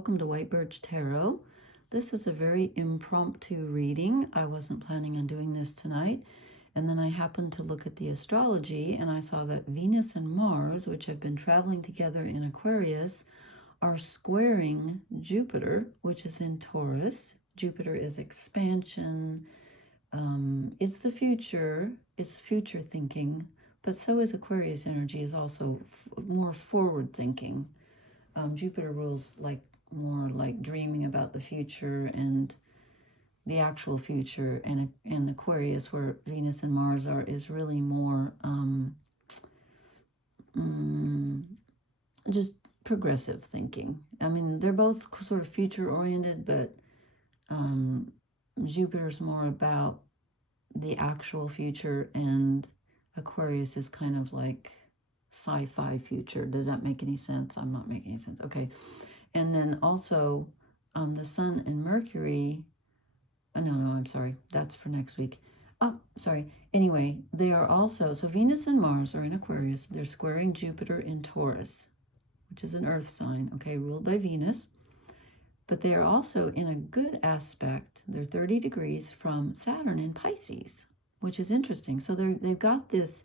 welcome to White Birch Tarot. This is a very impromptu reading. I wasn't planning on doing this tonight. And then I happened to look at the astrology and I saw that Venus and Mars, which have been traveling together in Aquarius, are squaring Jupiter, which is in Taurus. Jupiter is expansion, it's the future, it's future thinking, but so is Aquarius energy, is also more forward thinking. Jupiter rules more like dreaming about the future and the actual future, and in Aquarius, where Venus and Mars are, is really more just progressive thinking. I mean, they're both sort of future oriented, but Jupiter's more about the actual future, and Aquarius is kind of like sci-fi future. Does that make any sense? I'm not making any sense. Okay. And then also the Sun and Mercury, no, I'm sorry, that's for next week. Oh, sorry. Anyway, they are also, so Venus and Mars are in Aquarius. They're squaring Jupiter in Taurus, which is an earth sign, okay, ruled by Venus. But they are also in a good aspect. They're 30 degrees from Saturn in Pisces, which is interesting. So they've got this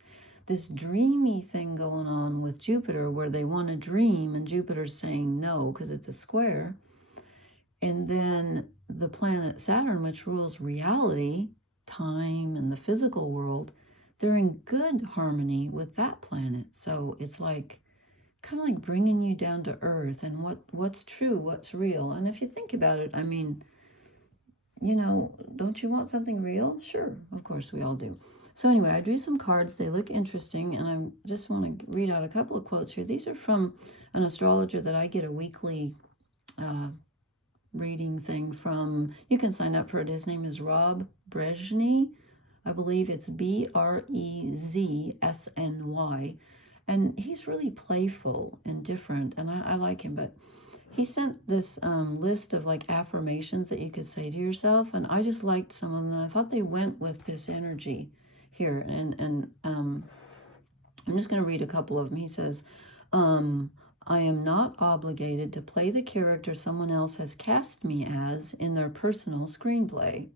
dreamy thing going on with Jupiter, where they want to dream, and Jupiter's saying no because it's a square. And then the planet Saturn, which rules reality, time, and the physical world, they're in good harmony with that planet. So it's like kind of like bringing you down to earth and what's true, what's real. And if you think about it, I mean, you know, don't you want something real? Sure, of course we all do. So anyway, I drew some cards. They look interesting, and I just want to read out a couple of quotes here. These are from an astrologer that I get a weekly reading thing from. You can sign up for it. His name is Rob Brezhny. I believe it's Brezsny. And he's really playful and different, and I like him. But he sent this list of like affirmations that you could say to yourself, and I just liked some of them. I thought they went with this energy here, and I'm just going to read a couple of them. He says, I am not obligated to play the character someone else has cast me as in their personal screenplay.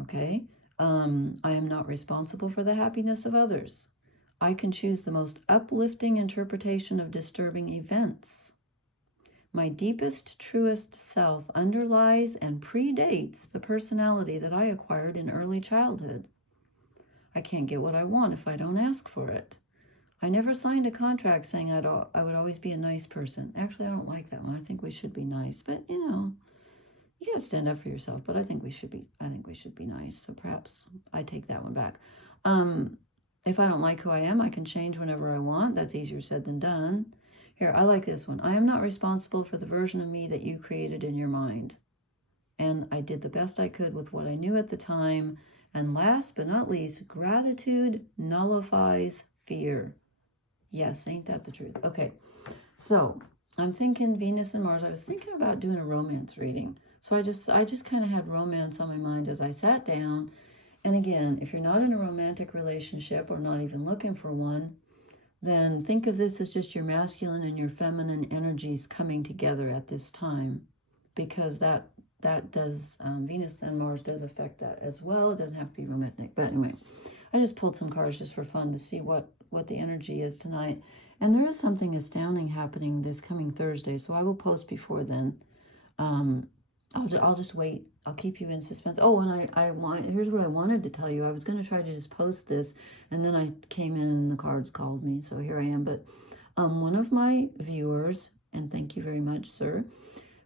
Okay. I am not responsible for the happiness of others. I can choose the most uplifting interpretation of disturbing events. My deepest, truest self underlies and predates the personality that I acquired in early childhood. I can't get what I want if I don't ask for it. I never signed a contract saying I would always be a nice person. Actually, I don't like that one. I think we should be nice, but you know, you gotta stand up for yourself. But I think we should be nice. So perhaps I take that one back. If I don't like who I am, I can change whenever I want. That's easier said than done. Here, I like this one. I am not responsible for the version of me that you created in your mind. And I did the best I could with what I knew at the time. And last but not least, gratitude nullifies fear. Yes, ain't that the truth? Okay, so I'm thinking Venus and Mars. I was thinking about doing a romance reading. So I just kind of had romance on my mind as I sat down. And again, if you're not in a romantic relationship or not even looking for one, then think of this as just your masculine and your feminine energies coming together at this time, because that does, Venus and Mars does affect that as well. It doesn't have to be romantic. But anyway, I just pulled some cards just for fun to see what the energy is tonight. And there is something astounding happening this coming Thursday, so I will post before then. I'll just wait. I'll keep you in suspense. Oh, and here's what I wanted to tell you. I was going to try to just post this, and then I came in and the cards called me, so here I am. But one of my viewers, and thank you very much, sir,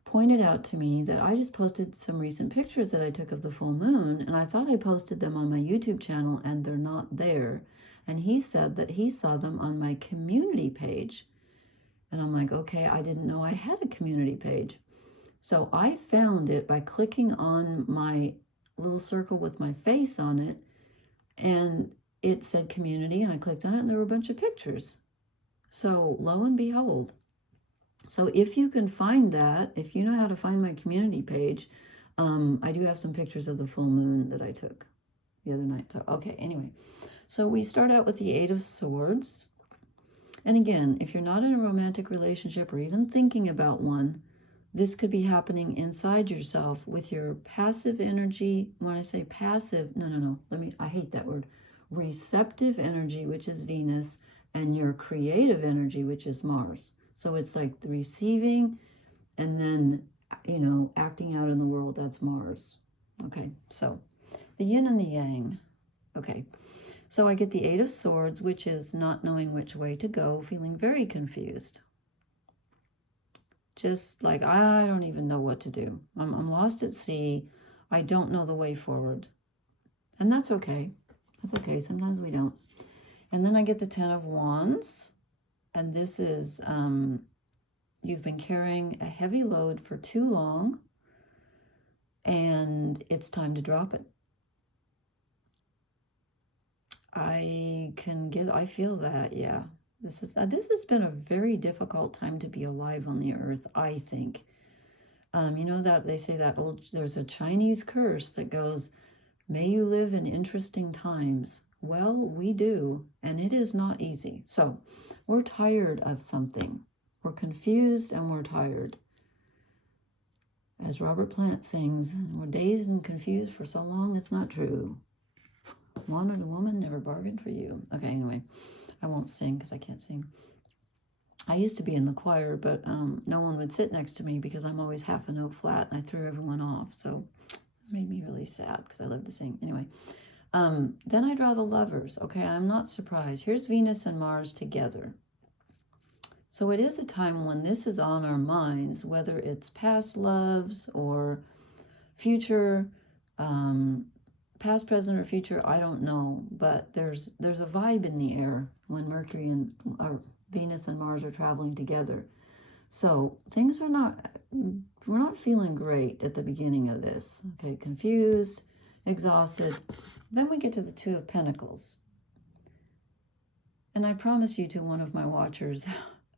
pointed out to me that I just posted some recent pictures that I took of the full moon, and I thought I posted them on my YouTube channel, and they're not there. And he said that he saw them on my community page. And I'm like, okay, I didn't know I had a community page. So I found it by clicking on my little circle with my face on it, and it said community, and I clicked on it, and there were a bunch of pictures. So lo and behold. So if you can find that, if you know how to find my community page, I do have some pictures of the full moon that I took the other night. So, okay, anyway. So we start out with the Eight of Swords. And again, if you're not in a romantic relationship or even thinking about one, This could be happening inside yourself with your passive energy. When I say passive, no, I hate that word. Receptive energy, which is Venus, and your creative energy, which is Mars. So it's like the receiving and then, acting out in the world, that's Mars. Okay, so the yin and the yang. Okay, so I get the Eight of Swords, which is not knowing which way to go, feeling very confused. Just like, I don't even know what to do. I'm lost at sea. I don't know the way forward. And that's okay. That's okay. Sometimes we don't. And then I get the Ten of Wands. And this is, you've been carrying a heavy load for too long. And it's time to drop it. I feel that, yeah. This has been a very difficult time to be alive on the earth, I think. That they say that there's a Chinese curse that goes, may you live in interesting times. Well, we do, and it is not easy. So we're tired of something. We're confused and we're tired. As Robert Plant sings, we're dazed and confused for so long, it's not true. Wanted a woman, never bargained for you. Okay, anyway. I won't sing because I can't sing. I used to be in the choir, but no one would sit next to me because I'm always half a note flat and I threw everyone off. So it made me really sad because I love to sing. Anyway, then I draw the Lovers. Okay, I'm not surprised. Here's Venus and Mars together. So it is a time when this is on our minds, whether it's past loves or future, past, present, or future, I don't know, but there's a vibe in the air when Mercury and Venus and Mars are traveling together. So things we're not feeling great at the beginning of this. Okay, confused, exhausted. Then we get to the Two of Pentacles. And I promise you to one of my watchers,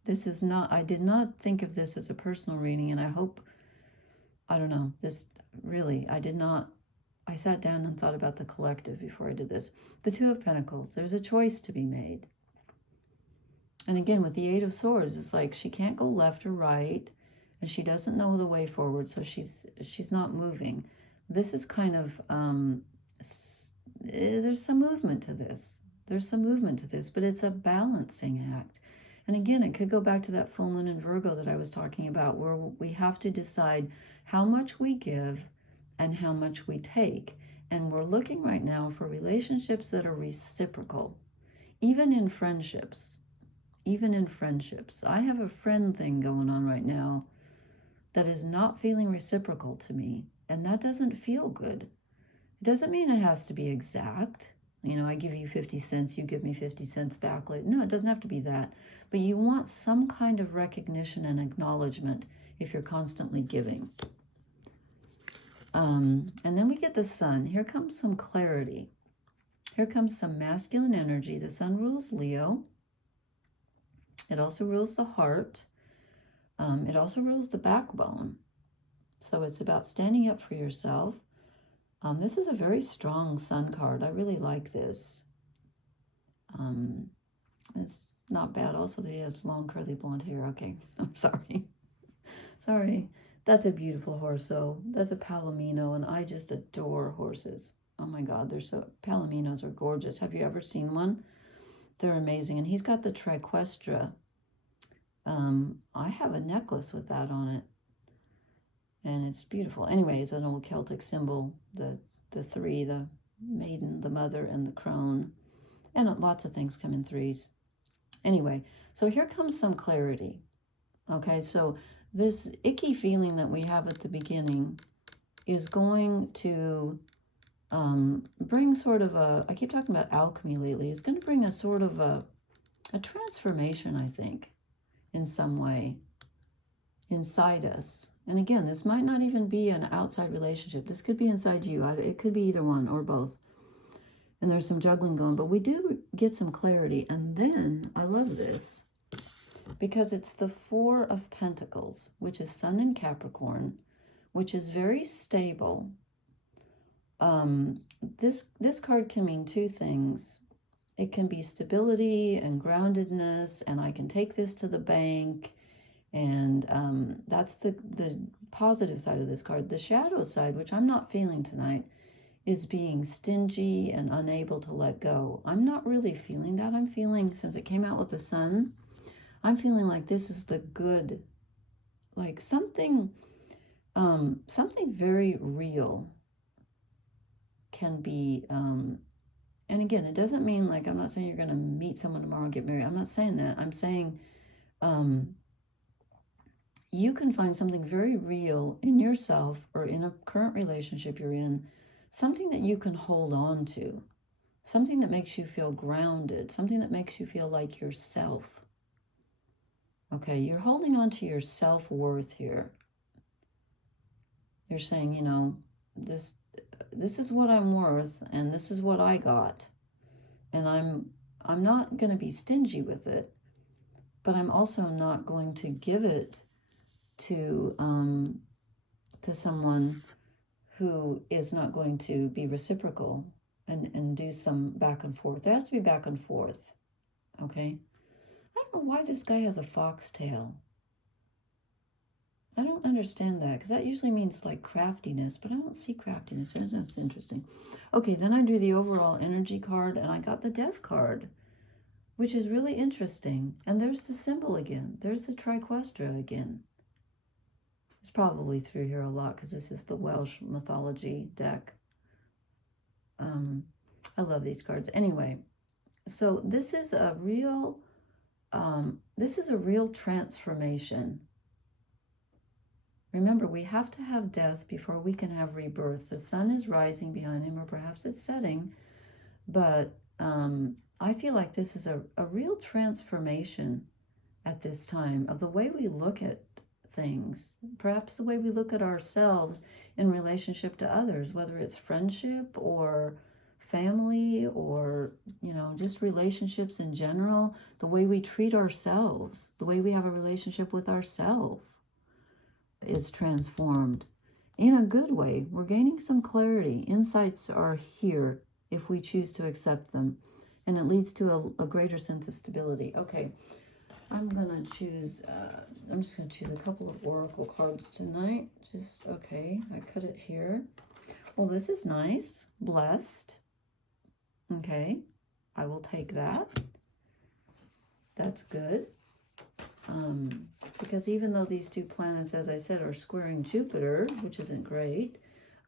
I did not think of this as a personal reading, and I hope, I don't know, I sat down and thought about the collective before I did this. The Two of Pentacles, there's a choice to be made. And again, with the Eight of Swords, it's like she can't go left or right, and she doesn't know the way forward, so she's not moving. This is kind of, there's some movement to this. But it's a balancing act. And again, it could go back to that full moon in Virgo that I was talking about, where we have to decide how much we give and how much we take. And we're looking right now for relationships that are reciprocal, even in friendships. I have a friend thing going on right now that is not feeling reciprocal to me, and that doesn't feel good. It doesn't mean it has to be exact. I give you 50 cents, you give me 50 cents back. No, it doesn't have to be that. But you want some kind of recognition and acknowledgement if you're constantly giving. And then we get the Sun. Here comes some clarity. Here comes some masculine energy. The Sun rules Leo. It also rules the heart. It also rules the backbone. So it's about standing up for yourself. This is a very strong Sun card. I really like this. It's not bad. Also, that he has long curly blonde hair. Okay, I'm sorry. Sorry. That's a beautiful horse, though. That's a Palomino, and I just adore horses. Oh my God, Palominos are gorgeous. Have you ever seen one? They're amazing. And he's got the triquestra. I have a necklace with that on it. And it's beautiful. Anyway, it's an old Celtic symbol. The three, the maiden, the mother, and the crone. And lots of things come in threes. Anyway, so here comes some clarity. Okay, so this icky feeling that we have at the beginning is going to bring sort of I keep talking about alchemy lately. It's going to bring a sort of a transformation, I think, in some way inside us. And again, this might not even be an outside relationship. This could be inside you. It could be either one or both. And there's some juggling going, but we do get some clarity. And then I love this because it's the Four of Pentacles, which is Sun in Capricorn, which is very stable. This card can mean two things. It can be stability and groundedness, and I can take this to the bank, and That's the positive side of this card. The shadow side, which I'm not feeling tonight, is being stingy and unable to let go. I'm not really feeling that. I'm feeling, since it came out with the sun, I'm feeling like this is the good, like something very real can be, and again, it doesn't mean like, I'm not saying you're going to meet someone tomorrow and get married. I'm not saying that. I'm saying you can find something very real in yourself or in a current relationship you're in, something that you can hold on to, something that makes you feel grounded, something that makes you feel like yourself. Okay, you're holding on to your self-worth here. You're saying, you know, this is what I'm worth, and this is what I got. And I'm not going to be stingy with it, but I'm also not going to give it to someone who is not going to be reciprocal and do some back and forth. There has to be back and forth, okay? I don't know why this guy has a foxtail. I don't understand that, because that usually means like craftiness, but I don't see craftiness. That's interesting. Okay, then I drew the overall energy card, and I got the death card, which is really interesting. And there's the symbol again. There's the triquestra again. It's probably through here a lot because this is the Welsh mythology deck. I love these cards. Anyway, so this is a real transformation. Remember, we have to have death before we can have rebirth. The sun is rising behind him, or perhaps it's setting, but I feel like this is a real transformation at this time of the way we look at things, perhaps the way we look at ourselves in relationship to others, whether it's friendship or family or, you know, just relationships in general, the way we treat ourselves, the way we have a relationship with ourselves is transformed in a good way. We're gaining some clarity. Insights are here if we choose to accept them, and it leads to a greater sense of stability. Okay, I'm gonna choose, I'm just gonna choose a couple of oracle cards tonight. Just, okay, I cut it here. Well, this is nice. Blessed. Okay, I will take that. That's good. Because even though these two planets, as I said, are squaring Jupiter, which isn't great,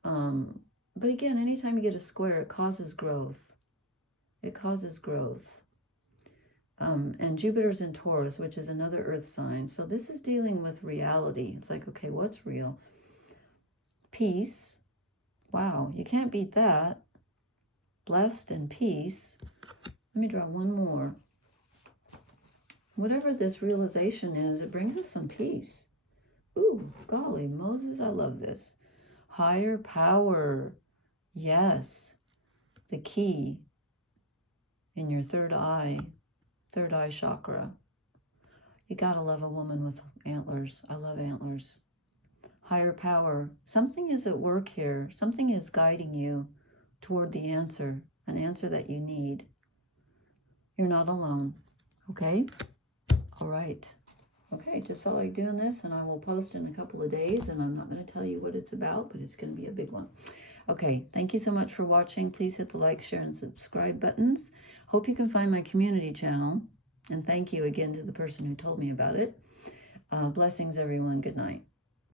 but again, anytime you get a square, it causes growth. It causes growth. And Jupiter's in Taurus, which is another earth sign. So this is dealing with reality. It's like, okay, what's real? Peace. Wow, you can't beat that. Blessed and peace. Let me draw one more. Whatever this realization is, it brings us some peace. Ooh, golly, Moses, I love this. Higher power. Yes. The key in your third eye chakra. You gotta love a woman with antlers. I love antlers. Higher power. Something is at work here. Something is guiding you toward the answer, an answer that you need. You're not alone. Okay? All right. Okay, just felt like doing this, and I will post in a couple of days, and I'm not going to tell you what it's about, but it's going to be a big one. Okay, thank you so much for watching. Please hit the like, share, and subscribe buttons. Hope you can find my community channel, and thank you again to the person who told me about it. Blessings, everyone. Good night.